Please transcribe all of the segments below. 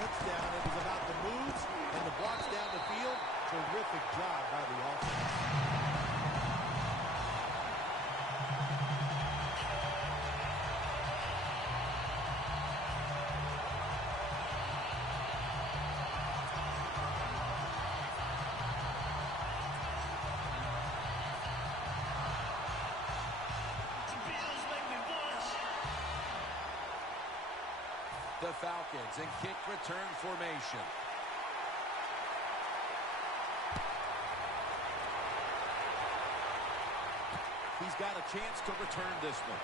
touchdown. It was about the moves and the blocks down the field. Terrific job by the offense. The Falcons in kick return formation. He's got a chance to return this one.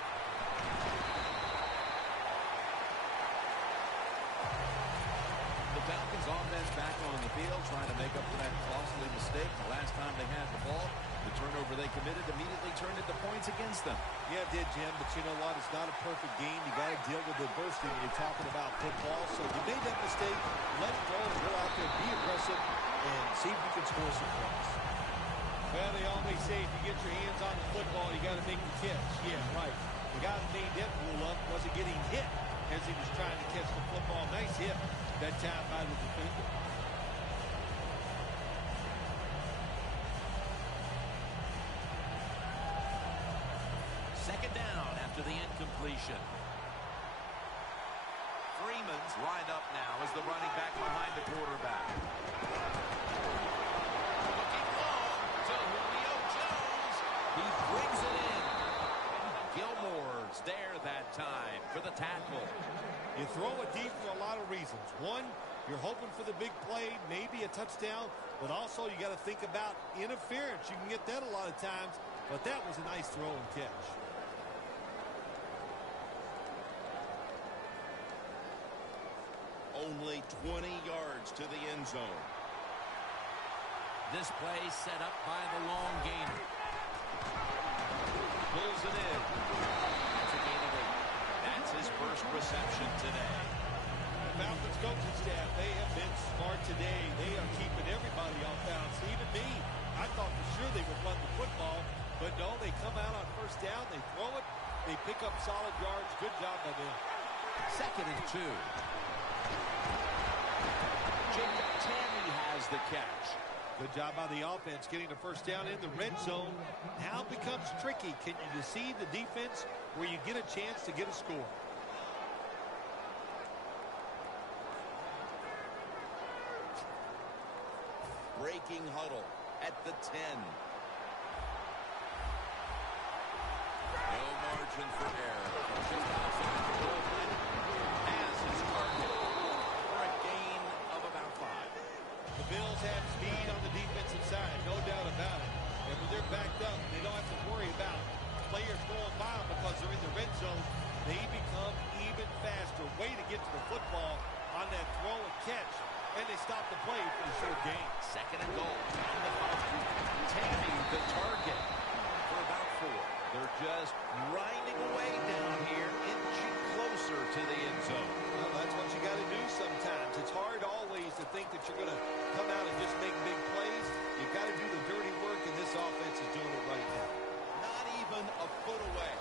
The Falcons offense back on the field trying to make up for that costly mistake. The last time they had the ball, the turnover they committed immediately turned into points against them. Yeah, it did, Jim, but you know what? It's not a perfect game. You got to deal with adversity when you're talking about football. So you made that mistake, let it go, and go out there, be aggressive, and see if you can score some points. Well, they always say if you get your hands on the football, you got to make the catch. Yeah, right. The guy that made that rule up wasn't getting hit as he was trying to catch the football. Nice hit that time by the defender. Second down after the incompletion. Freeman's lined up now as the running back behind the quarterback. Looking long to Julio Jones. He brings it in. Gilmore's there that time for the tackle. You throw it deep for a lot of reasons. One, you're hoping for the big play, maybe a touchdown, but also you got to think about interference. You can get that a lot of times, but that was a nice throw and catch. Only 20 yards to the end zone. This play set up by the long gainer. Pulls it in. That's a gain of 8. That's his first reception today. The Falcons coaching staff, they have been smart today. They are keeping everybody off balance. Even me, I thought for sure they would run the football, but no, they come out on first down, they throw it, they pick up solid yards. Good job by them. Second and 2. Jacob Tamme has the catch. Good job by the offense getting the first down in the red zone. Now it becomes tricky. Can you deceive the defense where you get a chance to get a score? Breaking huddle at the 10. No margin for error. Just outside the goal line. Has his target for a gain of about 5. The Bills have speed on the defensive side, no doubt about it. And when they're backed up, they don't have to worry about players going by them because they're in the red zone. They become even faster. Way to get to the football on that throw and catch. And they stop the play for the short gain. Second and goal. Tamme, the target for about 4. They're just grinding away down here, inching closer to the end zone. Well, that's what you got to do sometimes. It's hard always to think that you're going to come out and just make big plays. You've got to do the dirty work, and this offense is doing it right now. Not even a foot away.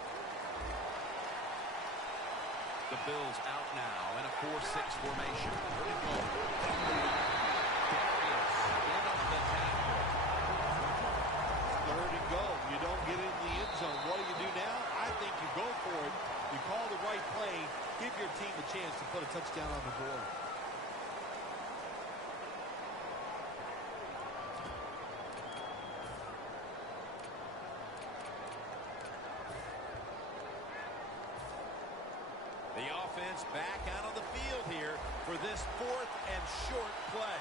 The Bills out now in a 4-6 formation. Third and goal. Darius in on the tackle. Third and goal. You don't get it in the end zone. What do you do now? I think you go for it. You call the right play. Give your team a chance to put a touchdown on the board. The offense back out on the field here for this 4th and short play.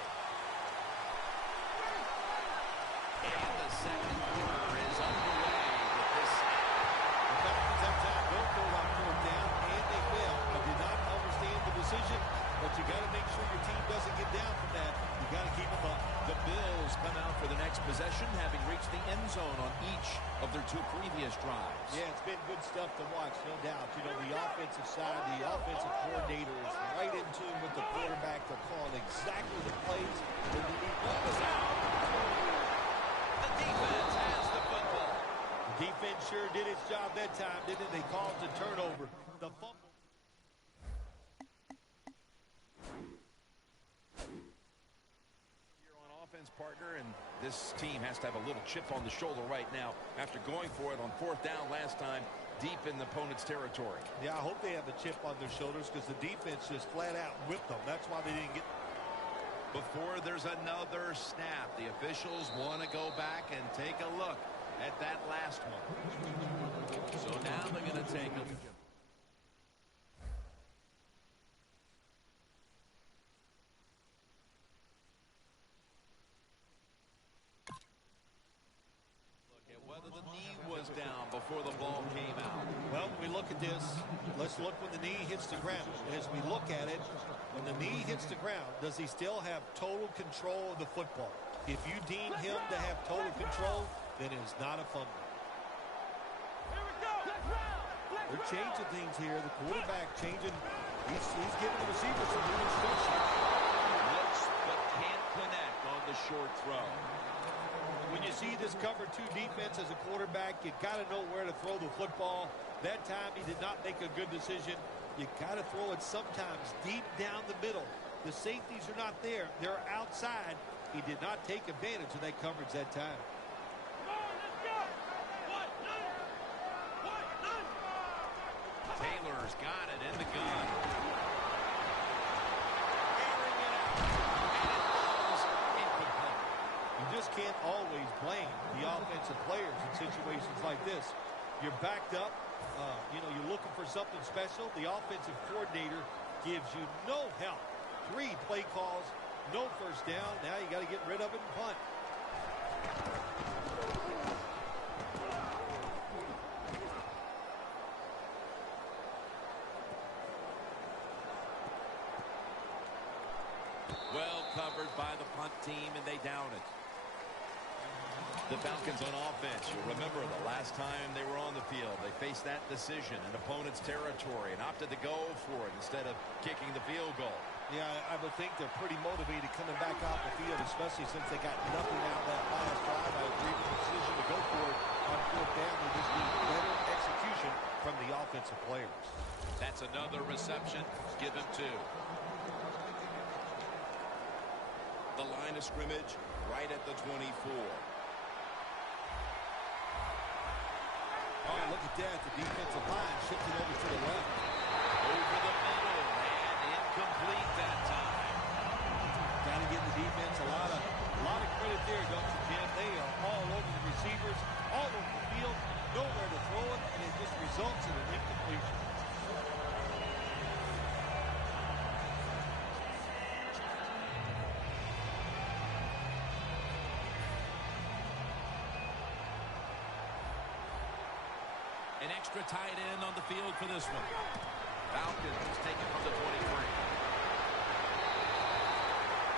And the second quarter is underway with this snap. The Falcons have time. Go for it on 4th down, and they will. I did not understand the decision, but you got to make sure your team doesn't get down from that. You got to keep them up. The Bills come out for the next possession, having reached the end zone on each of their 2 previous drives. Yeah, it's been good stuff to watch, no doubt. You know, the offensive side, the offensive coordinator is right in tune with the quarterback. They're calling exactly the plays that they need. The defense has the football. The defense sure did its job that time, didn't it? They caused a turnover. The fumble. partner, and this team has to have a little chip on the shoulder right now after going for it on 4th down last time deep in the opponent's territory. Yeah, I hope they have a chip on their shoulders because the defense just flat out whipped them. That's why they didn't get. Before there's another snap, the officials want to go back and take a look at that last one. So now they're going to take a look. Whether the knee was down before the ball came out. Well, when we look at this, let's look when the knee hits the ground. As we look at it, when the knee hits the ground, does he still have total control of the football? If you deem him to have total control, then it is not a fumble. They're changing things here. The quarterback changing. He's giving the receiver some new instruction. Looks but can't connect on the short throw. When you see this cover 2 defense as a quarterback, you got to know where to throw the football. That time he did not make a good decision. You got to throw it sometimes deep down the middle. The safeties are not there. They're outside. He did not take advantage of that coverage that time. Taylor's got it in the gun. You just can't always blame the offensive players in situations like this. You're backed up. You're looking for something special. The offensive coordinator gives you no help. 3 play calls, no first down. Now you got to get rid of it and punt. Well covered by the punt team, and they down it. The Falcons on offense. You'll remember the last time they were on the field, they faced that decision in opponent's territory and opted to go for it instead of kicking the field goal. Yeah, I would think they're pretty motivated coming back off the field, especially since they got nothing out of that last drive. I agree with the decision to go for it on 4th down. They just need better execution from the offensive players. That's another reception. Give him 2. The line of scrimmage right at the 24. Oh, look at that. The defensive line shifted over to the left. Over the middle and incomplete that time. Got to give the defense a lot of credit there, don't you, Jim? They are all over the receivers, all over the field, nowhere to throw it, and it just results in an incompletion. An extra tight end on the field for this one. Falcons take it from the 23.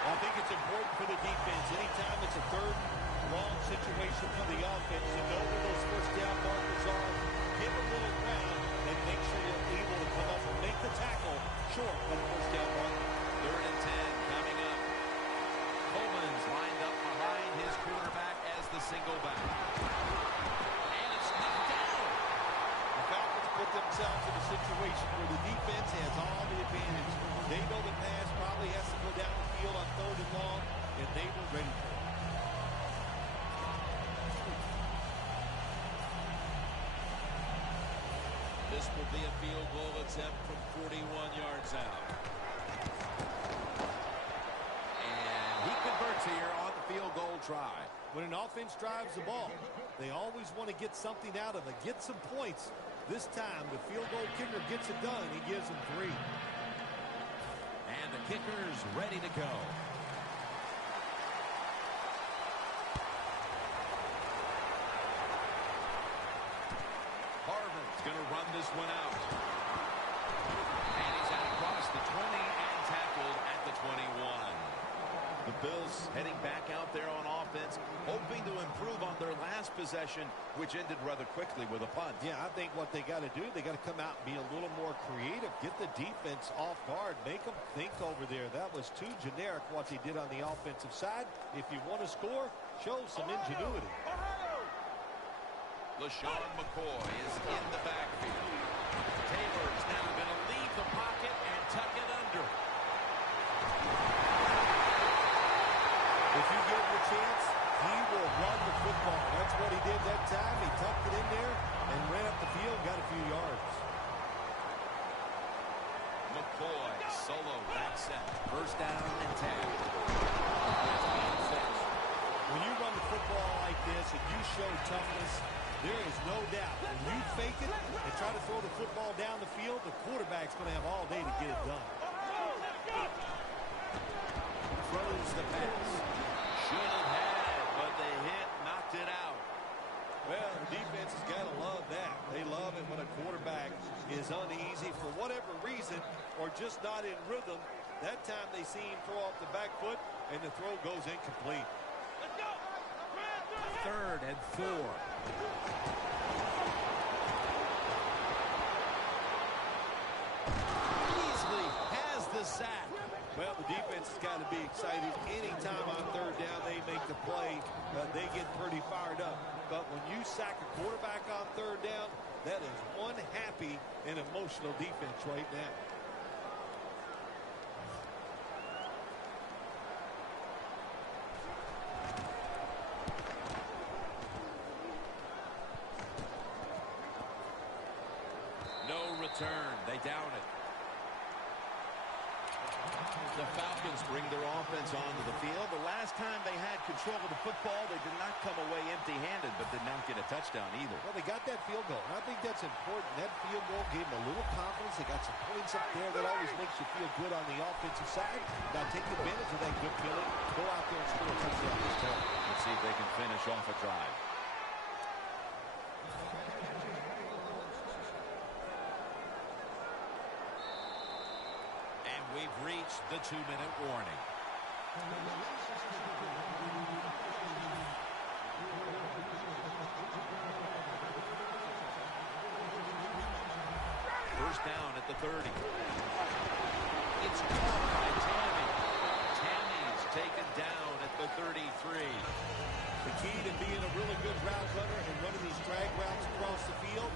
I think it's important for the defense. Anytime it's a 3rd long situation for the offense, to know where those first down markers are, give a little ground, and make sure you're able to come up and make the tackle short of the first down marker. 3rd and 10 coming up. Coleman's lined up behind his quarterback as the single back. And it's knocked down. The Falcons put themselves in a situation where the defense has all the advantage. They know the pass probably has to go down the field on 3rd and long, and they were ready for it. This will be a field goal attempt from 41 yards out. And he converts here on the field goal try. When an offense drives the ball, they always want to get something out of it, get some points. This time, the field goal kicker gets it done. He gives them 3. And the kicker's ready to go. Harvin's going to run this one out. And he's out across the 20 and tackled at the 21. The Bills heading back out there on offense, hoping to improve on their last possession, which ended rather quickly with a punt. Yeah, I think what they got to do, they got to come out and be a little more creative, get the defense off guard, make them think over there. That was too generic what they did on the offensive side. If you want to score, show some ingenuity. LaShawn McCoy is in the backfield. Taylor's now going to leave the pocket and tuck it under. If you give him a McCoy, solo back set. First down and 10. When you run the football like this and you show toughness, there is no doubt. When you fake it and try to throw the football down the field, the quarterback's going to have all day to get it done. Throws the pass. Should have had, but the hit knocked it out. Well, the defense has got to love that. They love it when a quarterback is uneasy for whatever reason or just not in rhythm. That time they see him throw off the back foot and the throw goes incomplete. Third and 4. Beasley has the sack. Well, the defense has got to be excited. Anytime on third down they make the play, they get pretty fired up. But when you sack a quarterback on third down, that is one happy and emotional defense right now. No return. They down it. The Falcons bring their offense onto the field. The last time they had control of the football, they did not come away empty-handed, but did not get a touchdown either. Well, they got that field goal, and I think that's important. That field goal gave them a little confidence. They got some points up there. That always makes you feel good on the offensive side. Now take advantage of that good feeling. Go out there and score a touchdown this time. Let's see if they can finish off a drive. We've reached the 2-minute warning. First down at the 30. It's caught by Tammy. Tammy's taken down at the 33. The key to being a really good route runner and running these drag routes across the field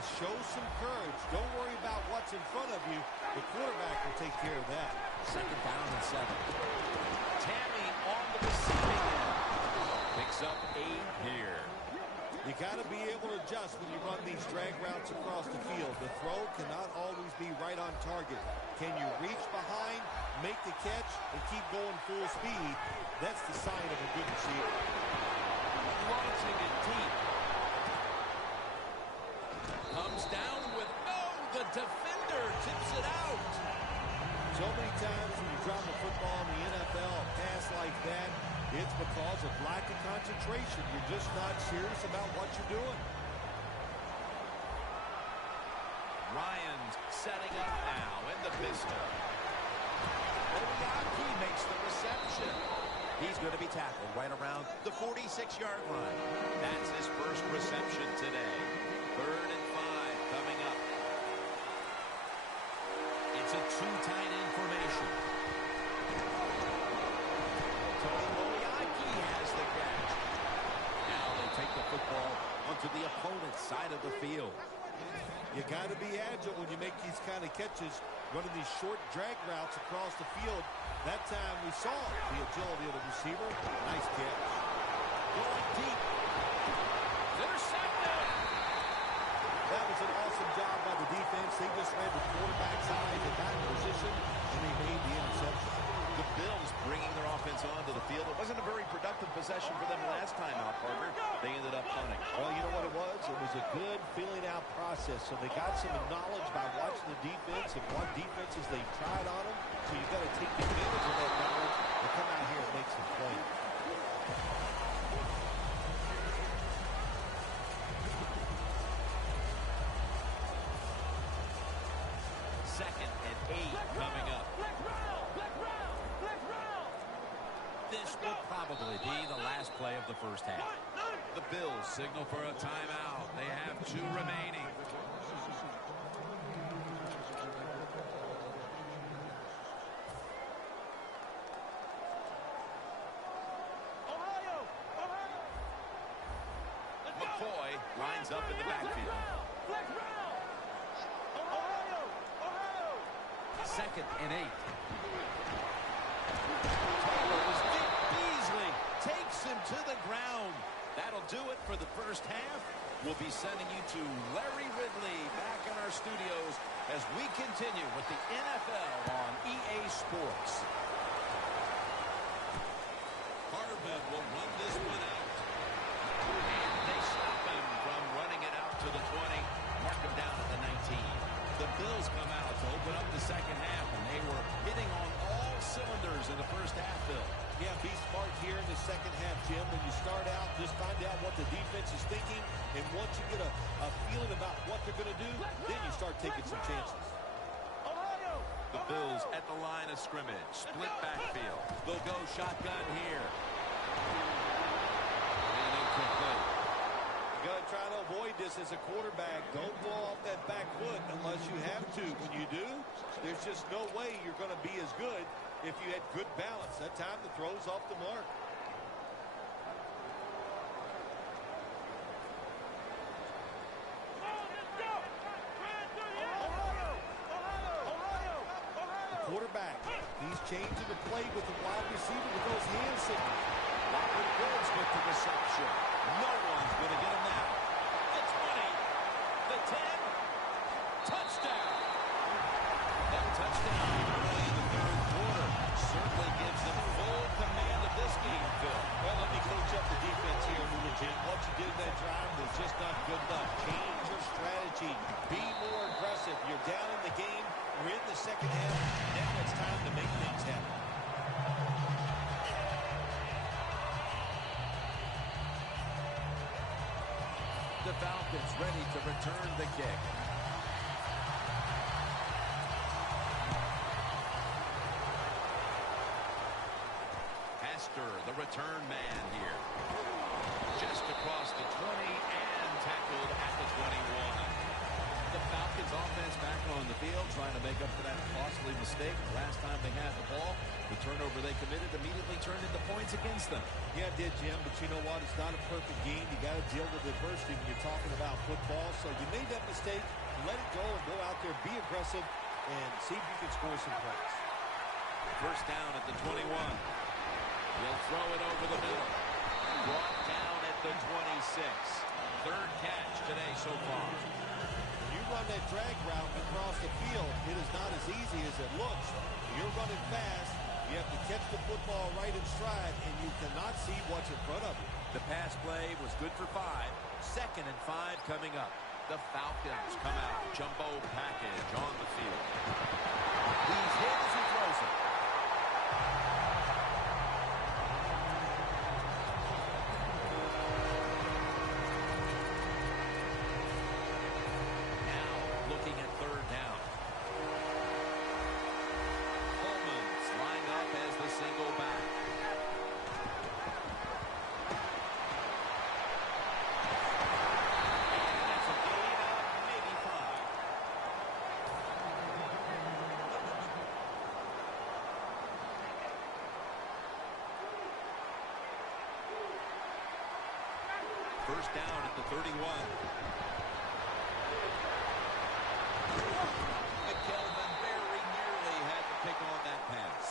is show some courage. Don't worry about what's in front of you. The quarterback will take care of that. Second down and 7. Tammy on the receiving end. Picks up 8 here. You got to be able to adjust when you run these drag routes across the field. The throw cannot always be right on target. Can you reach behind, make the catch, and keep going full speed? That's the sign of a good receiver. Launching it deep. Comes down with the defender tips it out. So many times when you drop a football in the NFL, a pass like that, it's because of lack of concentration. You're just not serious about what you're doing. Ryan's setting up now in the pistol. Oyaki makes the reception. He's going to be tackled right around the 46-yard line. That's his first reception today. 3rd and 5 coming up. It's a 2-tight end formation. Oyaki has the catch. Now they take the football onto the opponent's side of the field. You got to be agile when you make these kind of catches, running these short drag routes across the field. That time we saw the agility of the receiver. Nice catch. Going deep. Intercepted. That was an awesome job by the defense. They just read the quarterback's eyes and got in position, and they made the interception. The Bills bringing their offense onto the field. It wasn't a very productive possession for them last time out, Parker. They ended up punting. Well, you know what it was? It was a good filling out process. So they got some knowledge by watching the defense and what defenses they tried on them. So you got to take advantage of that knowledge and come out here and make some plays. Second and 8 coming up. This will probably be the last play of the first half. The Bills signal for a timeout. They have 2 remaining. McCoy lines up in the backfield. Second and 8. Beasley takes him to the ground. That'll do it for the first half. We'll be sending you to Larry Ridley back in our studios as we continue with the NFL sports. Harvin will run this one out. And they stop him from running it out to the 20. Mark him down at the 19. The Bills come out to open up the second half, and they were hitting on all cylinders in the first half, Bill. Yeah, be smart here in the second half, Jim. When you start out, just find out what the defense is thinking, and once you get a feeling about what they're going to do, then you start taking some chances. The Bills at the line of scrimmage. Split backfield. They'll go shotgun here. And incomplete. You got to try to avoid this as a quarterback. Don't blow off that back foot unless you have to. When you do, there's just no way you're going to be as good if you had good balance. That time the throw's off the mark. Quarterback, he's changing the play with the wide receiver with those hand signals. Lockwood goes with the reception. No one's going to get him now. The 20, the 10, touchdown. That touchdown early in the third quarter certainly gives them full command of this game, Phil. Well, let me coach up the defense here a little bit. What you did in that drive was just not good enough. Change your strategy. Be more aggressive. You're down in the game. We're in the second half. Now it's time to make things happen. The Falcons ready to return the kick. Hester, the return man here. Just across the 20 and tackled at the 21. The Falcons offense back on the field trying to make up for that costly mistake. The last time they had the ball, the turnover they committed immediately turned into points against them. Yeah, it did, Jim, but you know what? It's not a perfect game. You got to deal with adversity when you're talking about football. So you made that mistake, let it go, and go out there, be aggressive, and see if you can score some points. First down at the 21. He'll throw it over the middle. Brought down at the 26. Third catch today so far. Run that drag route across the field, it is not as easy as it looks. You're running fast. You have to catch the football right in stride, and you cannot see what's in front of you. The pass play was good for 5. 2nd and 5 coming up. The Falcons come out. Jumbo package on the field. He's hit as he throws it. Looking at third down. Coleman's lined up as the single back. And that's a gain of maybe 5. First down at the 31. McKelvin very nearly had to pick on that pass.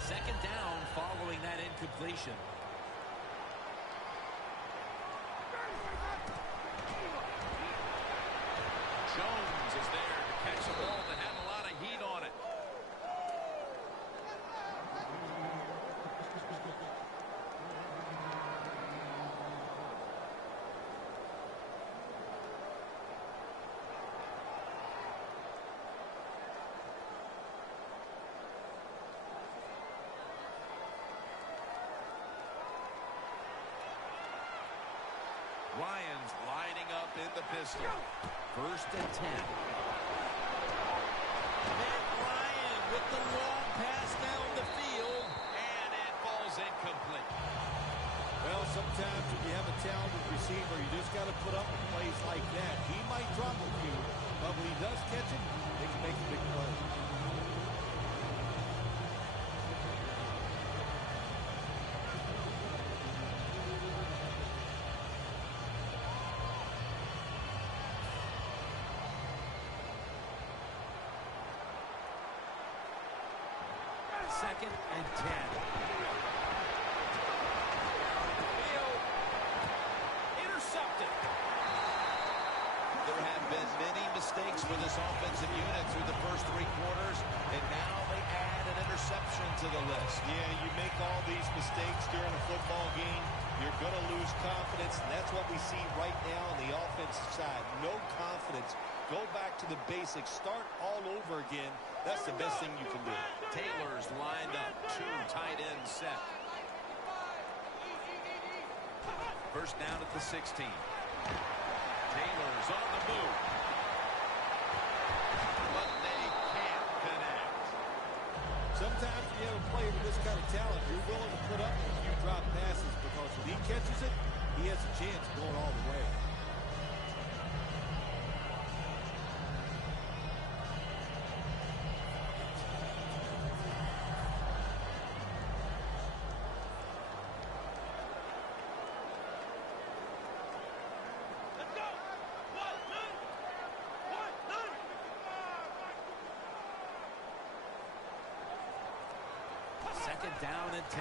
Second down following that incompletion. Jones is there to catch the ball that had a lot of heat on it. Ryan's lining up in the pistol. First and 10. Matt Ryan with the long pass down the field, and it falls incomplete. Well, sometimes when you have a talented receiver, you just got to put up with plays like that. He might drop a few, but when he does catch it, they can make a big play. 2nd and 10. Intercepted. There have been many mistakes for this offensive unit through the first 3 quarters, and now they add an interception to the list. Yeah, you make all these mistakes during a football game, you're going to lose confidence, and that's what we see right now on the offensive side. No confidence. Go back to the basics. Start all over again. That's the best thing you can do. Taylor's lined up. 2 tight ends set. First down at the 16. Taylor's on the move. But they can't connect. Sometimes when you have a player with this kind of talent, you're willing to put up a few drop passes because when he catches it, he has a chance of going all the way. Second down and 10.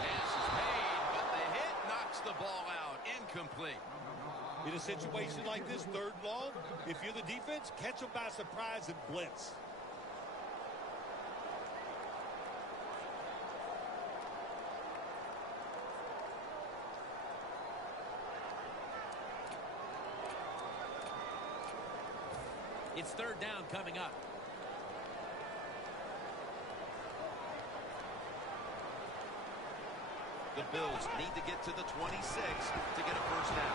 Pass is made, but the hit knocks the ball out. Incomplete. In a situation like this, 3rd and long, if you're the defense, catch them by surprise and blitz. It's 3rd down coming up. The Bills need to get to the 26 to get a first down.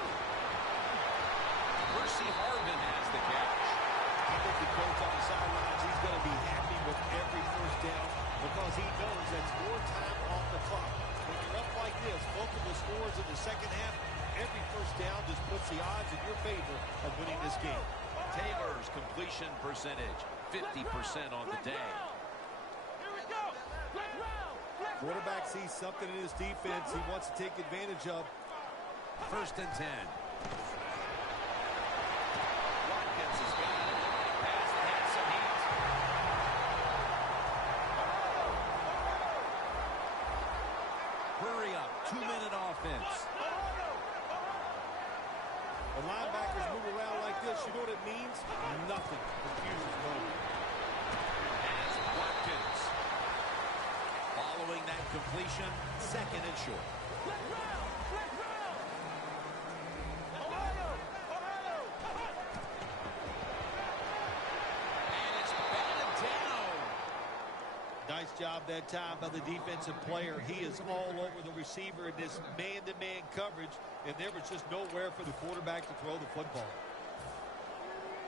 Percy Harvin has the catch. I think the coach on the sidelines, he's going to be happy with every first down because he knows that's more time off the clock. When you're up like this, multiple scores in the second half, every first down just puts the odds in your favor of winning this game. Taylor's completion percentage, 50% on the day. Quarterback sees something in his defense he wants to take advantage of. 1st and 10. Watkins has got it. Pass that has some heat. Hurry up. 2-minute offense. When linebackers move around like this, you know what it means? Nothing. Confusion's going. As Watkins. Following that completion, 2nd and short. And it's batted down. Nice job that time by the defensive player. He is all over the receiver in this man-to-man coverage, and there was just nowhere for the quarterback to throw the football.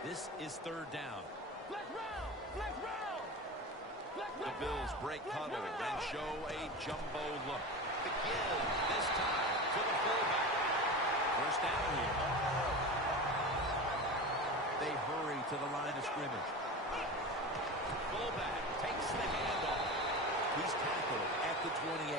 This is 3rd down. The Bills break huddle and show a jumbo look. The give this time to the fullback. First down here. They hurry to the line of scrimmage. Fullback takes the handoff. He's tackled at the 28.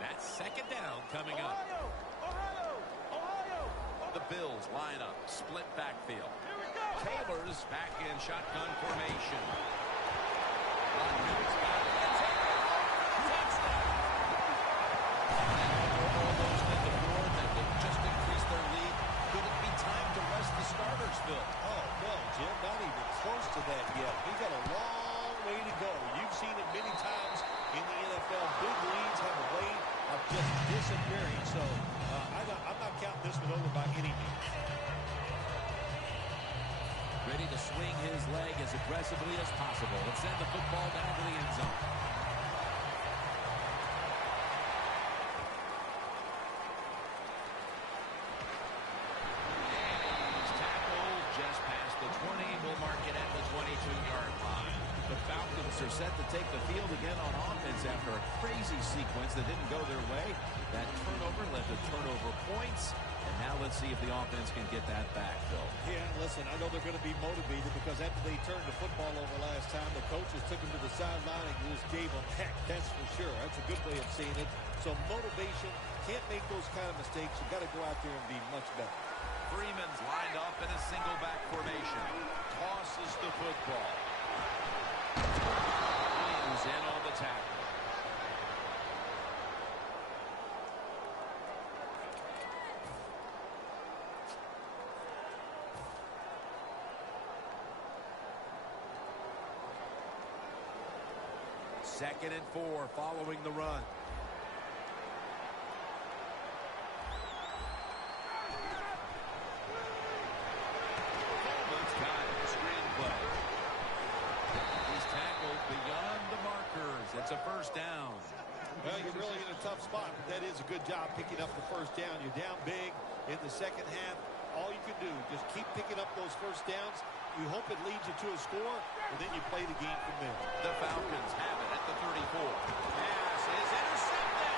That's 2nd down coming up. The Bills line up, split backfield. Taylor's back in shotgun formation. Watkins got it. Touchdown. Almost at the board that would just increase their lead. Could it be time to rest the starters, Phil? Oh, no, Jim, not even close to that yet. He's got a long way to go. You've seen it many times in the NFL. Big leads have a way of just disappearing. So I'm not counting this one over by any means. Ready to swing his leg as aggressively as possible and send the football down to the end zone. And he's tackled just past the 20. We'll mark it at the 22-yard line. The Falcons Falcons are set to take the field again on offense after a crazy sequence that didn't go their way. That turnover led to turnover points. And now let's see if the offense can get that back, Phil. Yeah, listen, I know they're going to be motivated because after they turned the football over last time, the coaches took them to the sideline and just gave them heck, that's for sure. That's a good way of seeing it. So motivation, can't make those kind of mistakes. You've got to go out there and be much better. Freeman's lined up in a single back formation. Tosses the football. Williams in on the tackle. Second and 4 following the run. Coleman's got it. Screenplay. He's tackled beyond the markers. It's a first down. Well, you're really in a tough spot, but that is a good job picking up the first down. You're down big in the second half. All you can do, just keep picking up those first downs. You hope it leads you to a score, and then you play the game from there. The Falcons have it at the 34. Pass is intercepted.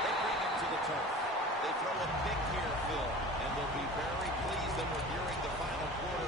They bring him to the turf. They throw a pick here, Phil, and they'll be very pleased that we're nearing the final quarter